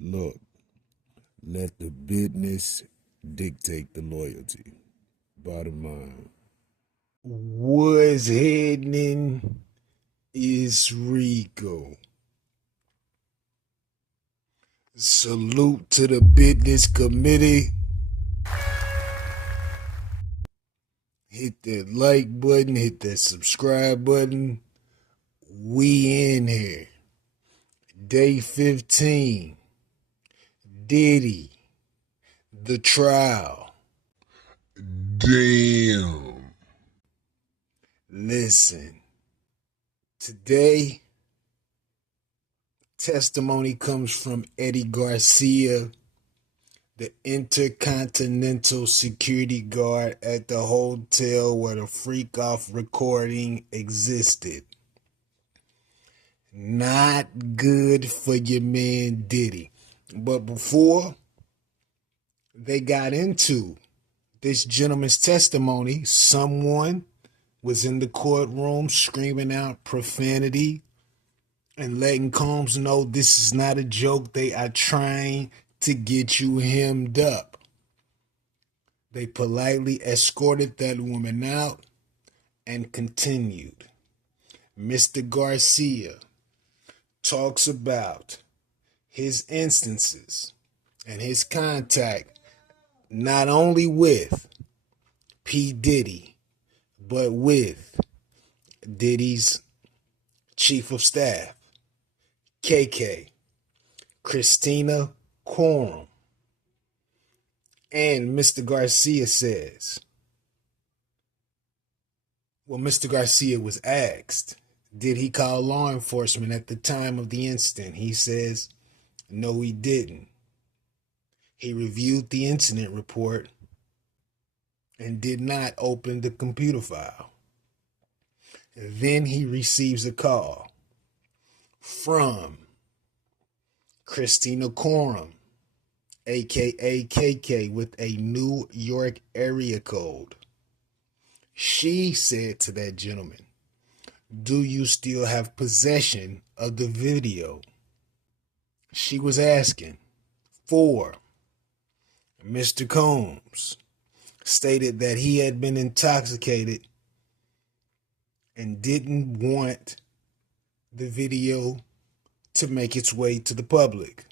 Look, let the business dictate the loyalty. Bottom line. What's happening is Rico. Salute to the business committee. Hit that like button, hit that subscribe button. We in here. Day 15. Diddy. The trial. Damn. Listen. Today, testimony comes from Eddie Garcia, the intercontinental security guard at the hotel where the freak off recording existed. Not good for your man Diddy. But before they got into this gentleman's testimony, someone was in the courtroom screaming out profanity and letting Combs know this is not a joke. They are trying to get you hemmed up. They politely escorted that woman out and continued. Mr. Garcia talks about his instances and his contact not only with P. Diddy, but with Diddy's chief of staff, KK, Christina Quorum. And Mr. Garcia says, Mr. Garcia was asked, did he call law enforcement at the time of the incident? He says, no, he didn't. He reviewed the incident report and did not open the computer file. Then he receives a call from Christina Quorum, aka KK, with a New York area code. She said to that gentleman, do you still have possession of the video? She was asking for Mr. Combs, stated that he had been intoxicated and didn't want the video to make its way to the public.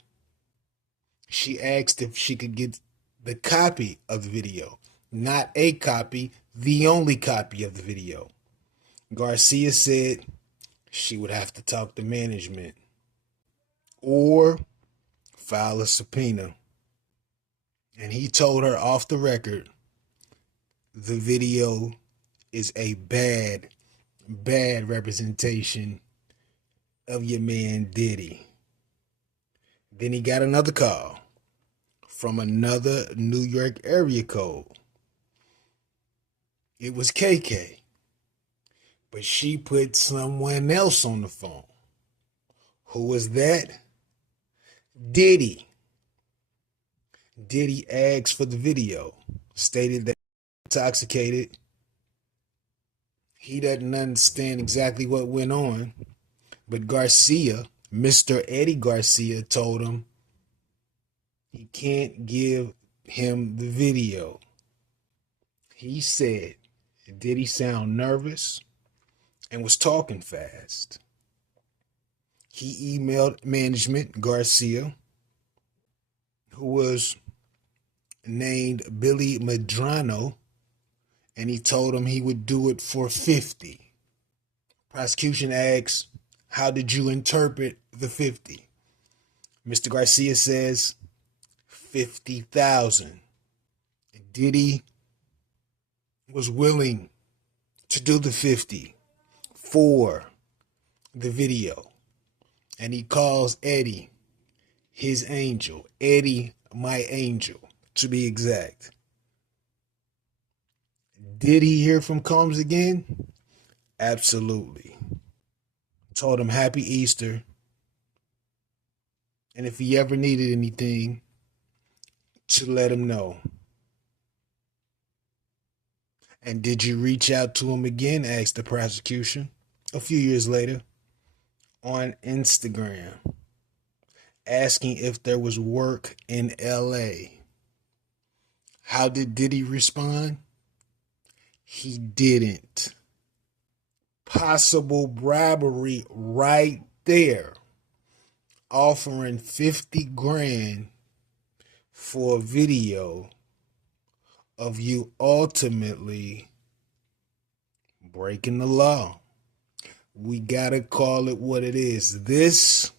She asked if she could get the copy of the video, not a copy, the only copy of the video. Garcia said she would have to talk to management or file a subpoena. And he told her off the record, the video is a bad representation of your man Diddy. Then he got another call from another New York area code. It was KK, but she put someone else on the phone. Who was that? Diddy. Diddy asked for the video, stated that intoxicated. He doesn't understand exactly what went on, but Garcia, Mr. Eddie Garcia, told him he can't give him the video. He said, did he sound nervous and was talking fast? He emailed management, Garcia, who was named Billy Medrano, and he told him he would do it for 50. Prosecution asks, how did you interpret the 50? Mr. Garcia says 50,000. Diddy was willing to do the 50 for the video. And he calls Eddie his angel. Eddie, my angel, to be exact. Did he hear from Combs again? Absolutely. Told him happy Easter. And if he ever needed anything, to let him know. And did you reach out to him again? Asked the prosecution a few years later on Instagram. asking if there was work in LA. How did Diddy respond? He didn't. Possible bribery right there. Offering 50 grand for a video of you ultimately breaking the law. We gotta call it what it is. This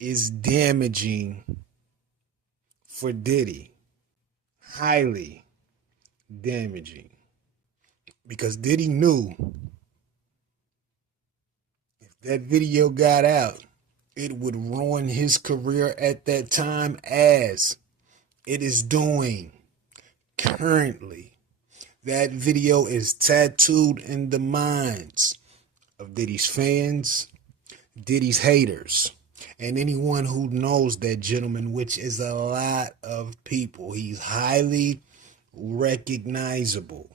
is damaging for Diddy. Highly damaging. Because Diddy knew if that video got out, it would ruin his career at that time, as it is doing currently. That video is tattooed in the minds of Diddy's fans, Diddy's haters, and anyone who knows that gentleman, which is a lot of people. He's highly recognizable.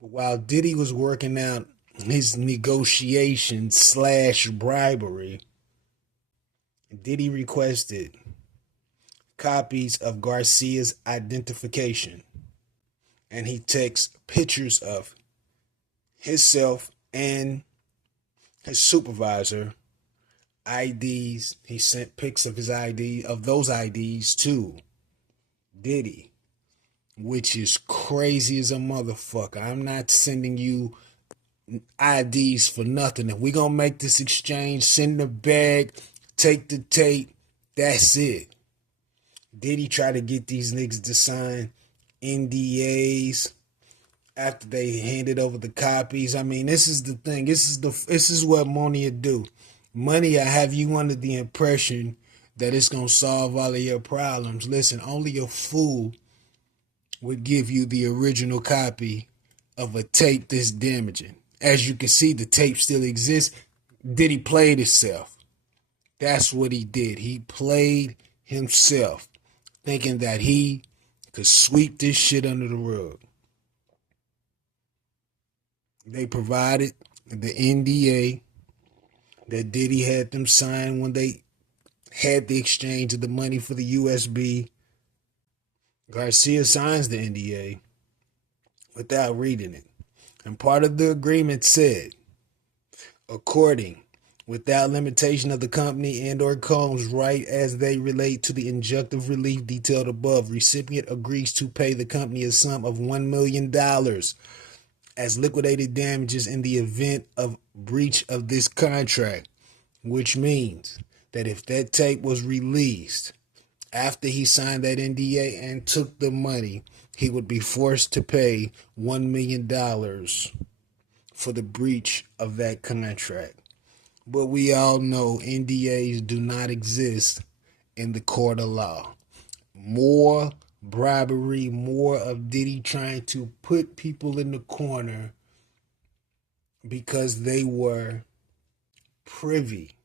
But while Diddy was working out his negotiation / bribery, Diddy requested copies of Garcia's identification, and he texts pictures of himself and his supervisor IDs. He sent pics of his ID, of those IDs, to Diddy, which is crazy as a motherfucker. I'm not sending you IDs for nothing. If we gonna make this exchange, send the bag, take the tape, that's it. Diddy try to get these niggas to sign NDAs after they handed over the copies. I mean, this is the thing. This is what money will do. Money will have you under the impression that it's gonna solve all of your problems. Listen, only a fool would give you the original copy of a tape this damaging. As you can see, the tape still exists. Diddy played himself. That's what he did. He played himself, thinking that he could sweep this shit under the rug. They provided the NDA that Diddy had them sign when they had the exchange of the money for the USB. Garcia signs the NDA without reading it. And part of the agreement said, according, without limitation of the company and or Combs right as they relate to the injunctive relief detailed above, recipient agrees to pay the company a sum of $1 million as liquidated damages in the event of breach of this contract, which means that if that tape was released after he signed that NDA and took the money, he would be forced to pay $1 million for the breach of that contract. But we all know NDAs do not exist in the court of law. More bribery, more of Diddy trying to put people in the corner because they were privy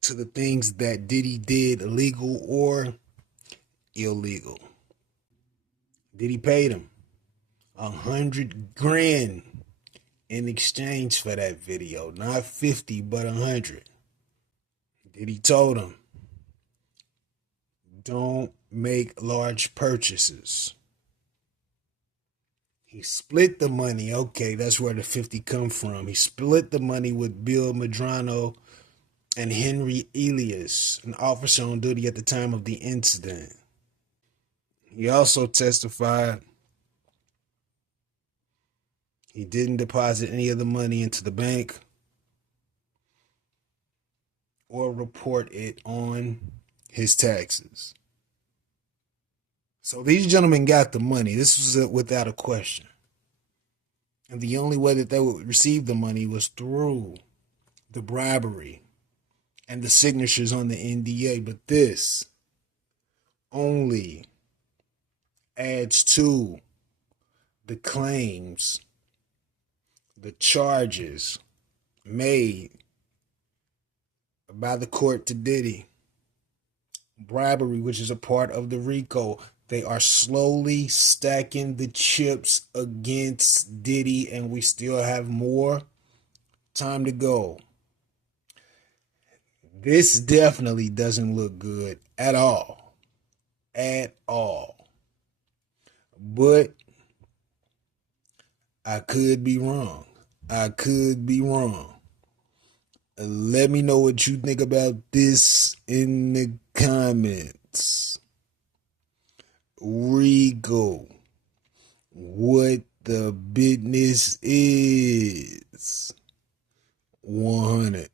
to the things that Diddy did, legal or illegal. Diddy paid him 100 grand in exchange for that video. Not 50, but 100. Diddy told him, don't make large purchases. He split the money. Okay, that's where the 50 come from. He split the money with Bill Medrano and Henry Elias, an officer on duty at the time of the incident. He also testified he didn't deposit any of the money into the bank or report it on his taxes. So these gentlemen got the money. This was without a question. And the only way that they would receive the money was through the bribery and the signatures on the NDA. But this only adds to the claims, the charges made by the court to Diddy. Bribery, which is a part of the Rico. They are slowly stacking the chips against Diddy, and we still have more time to go. This definitely doesn't look good at all. At all. But I could be wrong. I could be wrong. Let me know what you think about this in the comments. Rico, what the business is. 100.